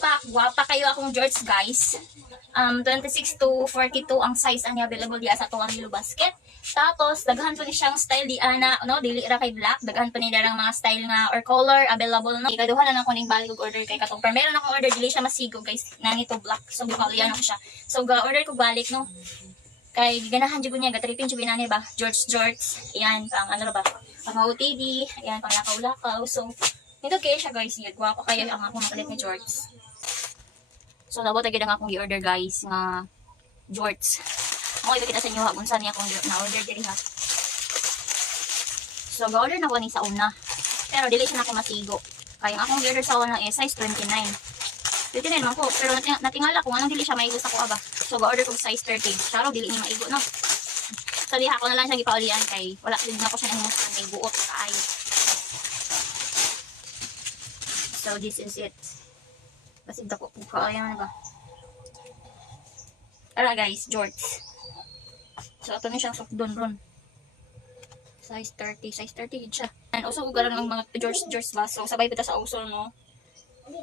pack. Guwapa kayo akong shorts guys. 26 to 42 ang size ani available diya sa tuwang yellow basket. Tapos daghan pa ni siyang style di ana no dili ra kay black, daghan pa ni darang mga style nga or color available no. Ikaduha na nako ning balik og order kay katong pero meron akong order dili siya masigog guys nang ito black. So gipalian ako siya. So ga order ko balik no. Kay ganahan jud ko niya gatripin jud binani ba. George. Ayan pang ano ra ba? Pang OTD, ayan pang lakaw-lakaw. So nito kay siya guys, yun guwapo kayo ang akong makulit ni George. So, nabot agad ang akong i-order guys nga jorts. Ako ipakita sa inyo ha kung saan niya akong na-order diri ha. So, ga-order na ko ni sa una. Pero dili siya na ako masigo. Kaya ang akong i-order sa una is size 29. 29 man ko. Pero natingala ko anong dili siya maigo sa ko ba. So, ga-order ko size 30. Charo, dili niya maigo no. So, diha ko na lang siya gipaulian kay wala din na ko siya nang may buot kaayo. So, this is it. Kasi dako po kaya ba? Tara guys, jorts. So, ito na siyang sukdon ron. Size 30 yun siya. And also, ugaran ng mga jorts ba? So, sabay pita sa usol, no?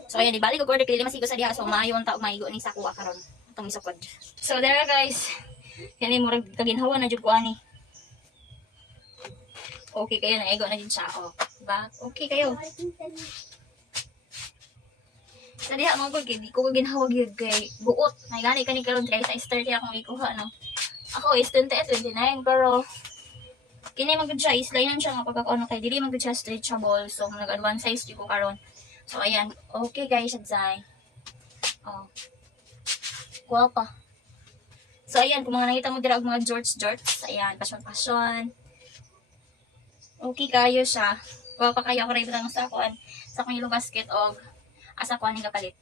So, ayan, ibalik ko order kay lima sigo sa diha. So, maayon ta maigo ni sa kuha karon. Itong isukod. So, there guys. Yan yung murag kaginhawa na dyan ko ani. Okay kayo, naigo na dyan siya. Oh, diba? Okay kayo. Sa diha mga good, di ko ginhawag yun kay buot. May gani ka ni karon kay size 30 akong ikuha, no? Ako is 28, 29, pero kini magud siya, islainan siya nga pagkakaano kay dili magud siya stretchable. So, nag-advance size di ko karon. So, ayan. Okay guys, Shadzai. Oh. Guwapa. So, ayan. Kung mga nakita mo dira og mga jorts. Ayan. Pasyon. Okay kayo siya. Guwapa kayo ako rin sa akong yellow basket og asa ko ani kapalit.